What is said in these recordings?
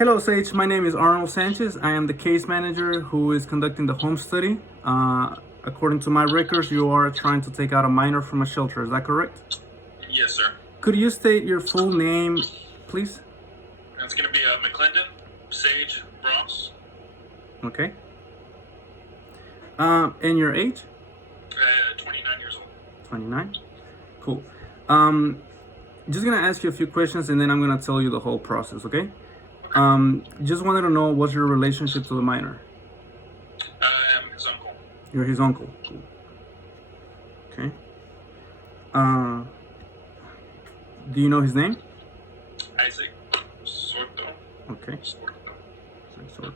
Hello, Sage. My name is Arnold Sanchez. I am the case manager who is conducting the home study. According to my records, you are trying to take out a minor from a shelter. Is that correct? Yes, sir. Could you state your full name, please? It's going to be McClendon, Sage, Bronx, Okay. And your age? 29 years old. 29. Cool. Just gonna ask you a few questions and then I'm gonna tell you the whole process, okay? Just wanted to know what's your relationship to the minor? I'm his uncle. You're his uncle. Cool. Okay. Do you know his name? Isaac Sorto. Okay. Sorto. Sorto.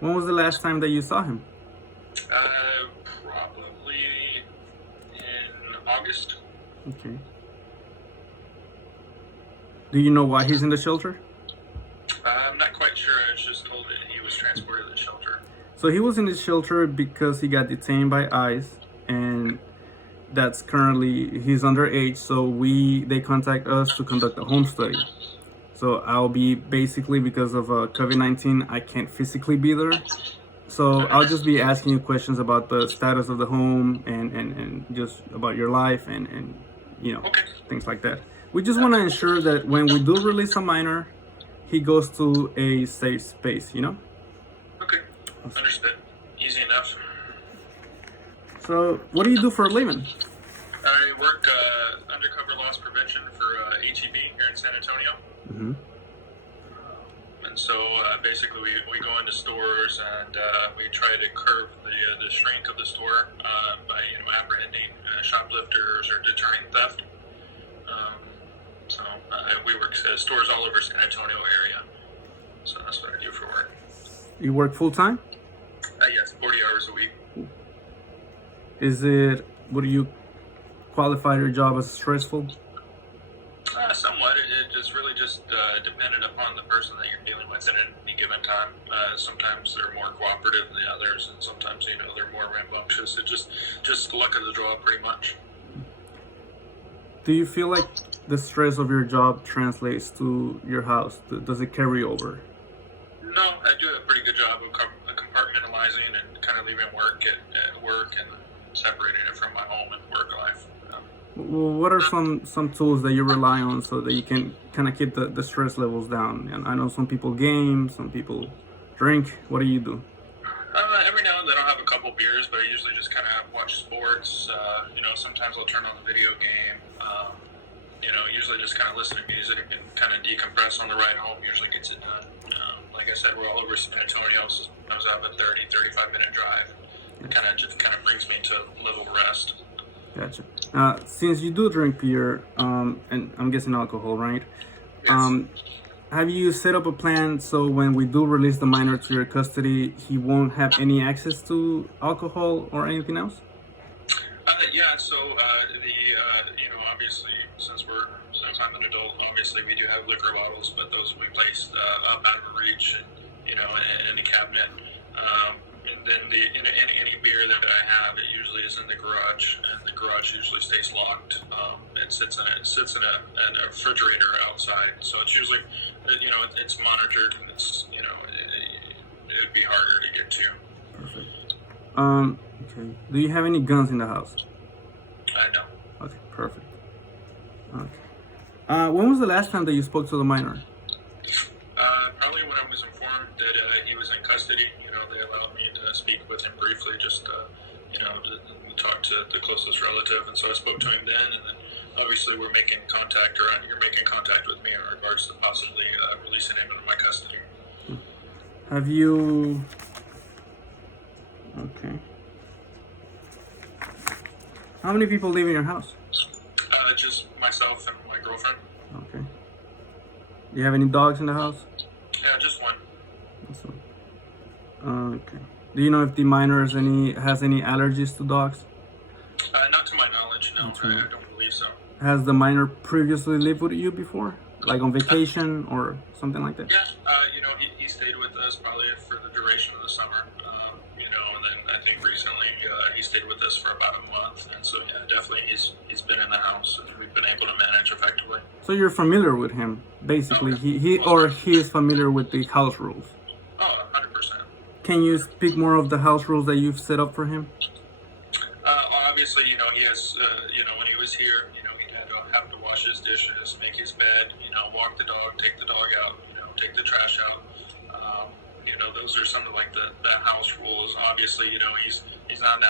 When was the last time that you saw him? Probably in August. Okay. Do you know why he's in the shelter? I'm not quite sure. I was just told that he was transported to the shelter. So he was in the shelter because he got detained by ICE, and that's currently he's underage. So they contact us to conduct a home study. So I'll be basically, because of COVID-19, I can't physically be there. So I'll just be asking you questions about the status of the home and just about your life and Okay. things like that. We just want to ensure that when we do release a minor, he goes to a safe space, Okay. Understood. Easy enough. So what do you do for a living? I work undercover loss prevention for HEB here in San Antonio. Mm-hmm. And so basically we go into stores and we try to curb the shrink of the store by apprehending shoplifters or deterring theft. So we work stores all over San Antonio area. So that's what I do for work. You work full time? Yes, 40 hours a week. Would you qualify your job as stressful? Somewhat. It is really just dependent upon the person that you're dealing with at any given time. Sometimes they're more cooperative than the others, and sometimes they're more rambunctious. It just luck of the draw, pretty much. Do you feel like the stress of your job translates to your house? Does it carry over? No, I do a pretty good job of compartmentalizing and kind of leaving work at work and separating it from my home and work life. Well, what are some tools that you rely on so that you can kind of keep the stress levels down? And I know some people game, some people drink. What do you do? Every now and then I'll have a couple beers, but I usually just kind of watch sports. Sometimes I'll turn on the video game. Usually just kind of listen to music and kind of decompress on the ride home. Usually gets it done. Like I said, we're all over San Antonio, so I was out a 35 minute drive. It kind of brings me to a little rest. Gotcha. Since you do drink beer, and I'm guessing alcohol, right? Yes. Have you set up a plan so when we do release the minor to your custody, he won't have any access to alcohol or anything else? Yeah. So obviously, since I'm an adult, obviously we do have liquor bottles, but those we placed up out of reach, and in the cabinet. And then any beer that I have, it usually is in the garage, and the garage usually stays locked. It sits in a refrigerator outside, so it's usually, it's monitored, and it's it'd be harder to get to. Perfect. Okay. Do you have any guns in the house? No. Okay. Perfect. Okay. When was the last time that you spoke to the minor? Probably when I was informed that he was in custody. They allowed me to speak with him briefly, just to talk to the closest relative, and so I spoke to him then. And then obviously we're making contact, or you're making contact with me in regards to possibly releasing him into my custody. Have you? Okay. How many people live in your house? Just myself and my girlfriend. Okay. Do you have any dogs in the house? Yeah, just one. Awesome. Okay. Do you know if the minor has any allergies to dogs? Not to my knowledge, no. I don't believe so. Has the minor previously lived with you before, like on vacation or something like that? Yeah, he stayed with us probably for the duration of the summer. And then I think recently he stayed with us for about a month, and so yeah, definitely he's been in the house, and we've been able to manage effectively. So you're familiar with him, basically. Oh, He is familiar with the house rules. Oh, 100%. Can you speak more of the house rules that you've set up for him? Obviously, he has, when he was here, he had to have to wash his dishes, make his bed, walk the dog, take the dog out, take the trash out. Those are some of like the house rules. Obviously, he's not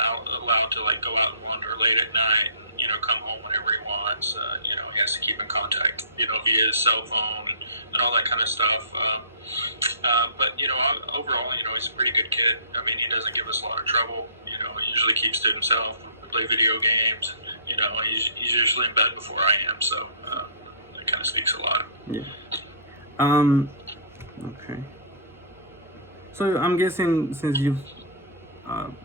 allowed to like go out and wander late at night and, come home whenever he wants. He has to keep in contact, via his cell phone and all that kind of stuff. But, overall, he's a pretty good kid. I mean, he doesn't give us a lot of trouble. He usually keeps to himself. We play video games. He's usually in bed before I am, so that kind of speaks a lot. Yeah. Okay. So I'm guessing since you've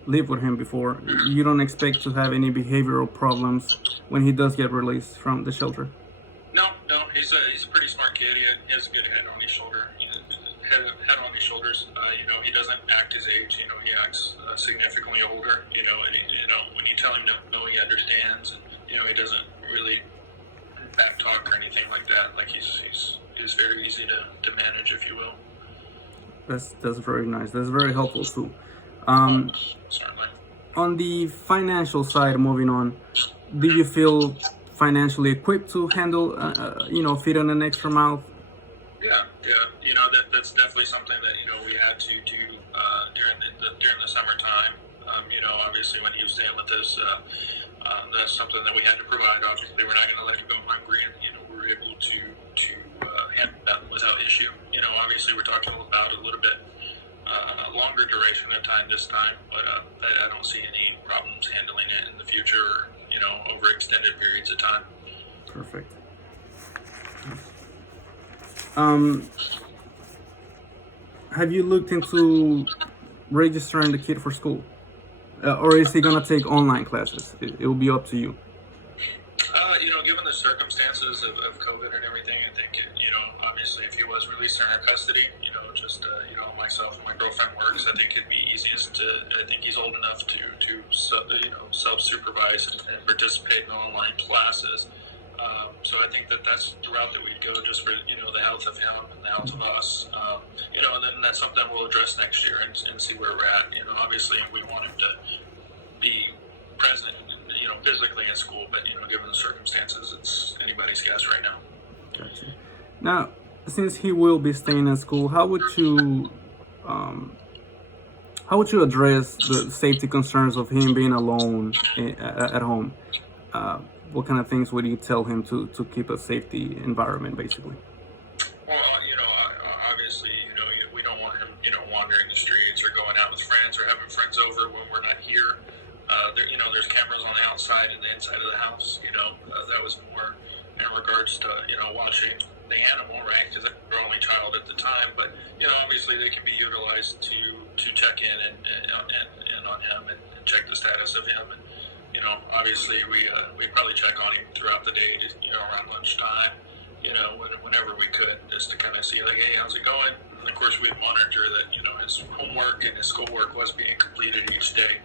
lived with him before, you don't expect to have any behavioral problems when he does get released from the shelter? No, he's a pretty smart kid. He has a good head on his shoulder. Head on his shoulders. He doesn't act his age. He acts significantly older. And when you tell him no, he understands. And he doesn't really back talk or anything like that. Like he's very easy to manage, if you will. That's very nice. That's very helpful too. Certainly. On the financial side, moving on, do you feel financially equipped to handle, feeding an extra mouth? Yeah. That's definitely something that we had to do during the summertime. Obviously when he was staying with us, that's something that we had to provide. Obviously, we're not going to let him go hungry, and we were able to handle that without issue. Obviously we're talking about a little bit longer duration of time this time, but I don't see any problems handling it in the future, or over extended periods of time. Perfect. Have you looked into registering the kid for school? Or is he gonna take online classes? It will be up to you. Given the circumstances of COVID and everything, I think, obviously if he was released in our custody, myself and my girlfriend works, I think it'd be easiest I think he's old enough to self-supervise and participate in online classes. So I think that's the route that we'd go, just for, the health of him and the health of us. And then that's something we'll address next year and see where we're at. Obviously we want him to be present, physically in school, but, given the circumstances, it's anybody's guess right now. Gotcha. Now, since he will be staying in school, how would you address the safety concerns of him being alone at home? What kind of things would you tell him to keep a safety environment, basically? Well, obviously, we don't want him, wandering the streets or going out with friends or having friends over when we're not here. There's cameras on the outside and the inside of the house. That was more in regards to, watching the animal, right? Because they were only child at the time. But, obviously they can be utilized to check in and on him and check the status of him. And, obviously we probably check on him throughout the day, around lunchtime, whenever we could, just to kind of see, like, hey, how's it going? And of course, we'd monitor that, his homework and his schoolwork was being completed each day.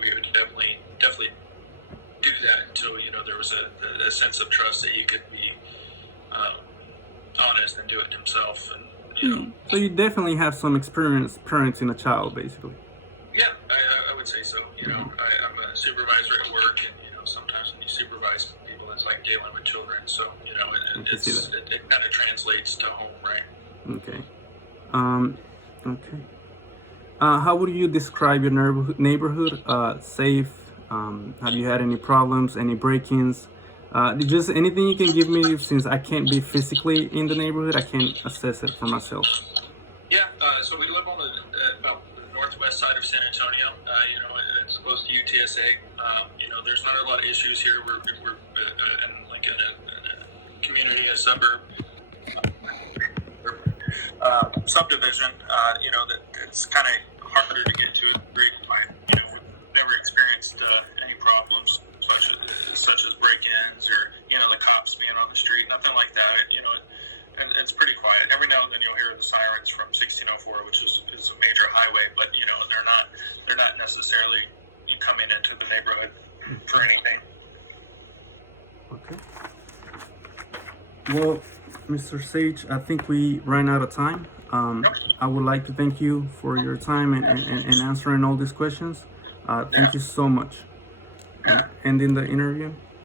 We would definitely do that until, there was a sense of trust that he could be honest and do it himself. And, So you definitely have some experience parenting a child, basically. Yeah, I would say so. I'm a supervisor at work, and, sometimes when you supervise people, it's like dealing with children. So, it kind of translates to home, right? Okay. Okay. How would you describe your neighborhood? Safe? Have you had any problems? Any break-ins? Just anything you can give me, since I can't be physically in the neighborhood, I can't assess it for myself. Yeah. So we live on about the northwest side of San Antonio. It's close to UTSA. There's not a lot of issues here. We're in like in a community, a suburb. Subdivision, that it's kind of harder to get to a degree. We've never experienced any problems such as break-ins or, the cops being on the street, nothing like that. It's pretty quiet. Every now and then you'll hear the sirens from 1604, which is a major highway, but, they're not necessarily Well, Mr. Sage, I think we ran out of time. I would like to thank you for your time and answering all these questions. Thank you so much. Ending the interview.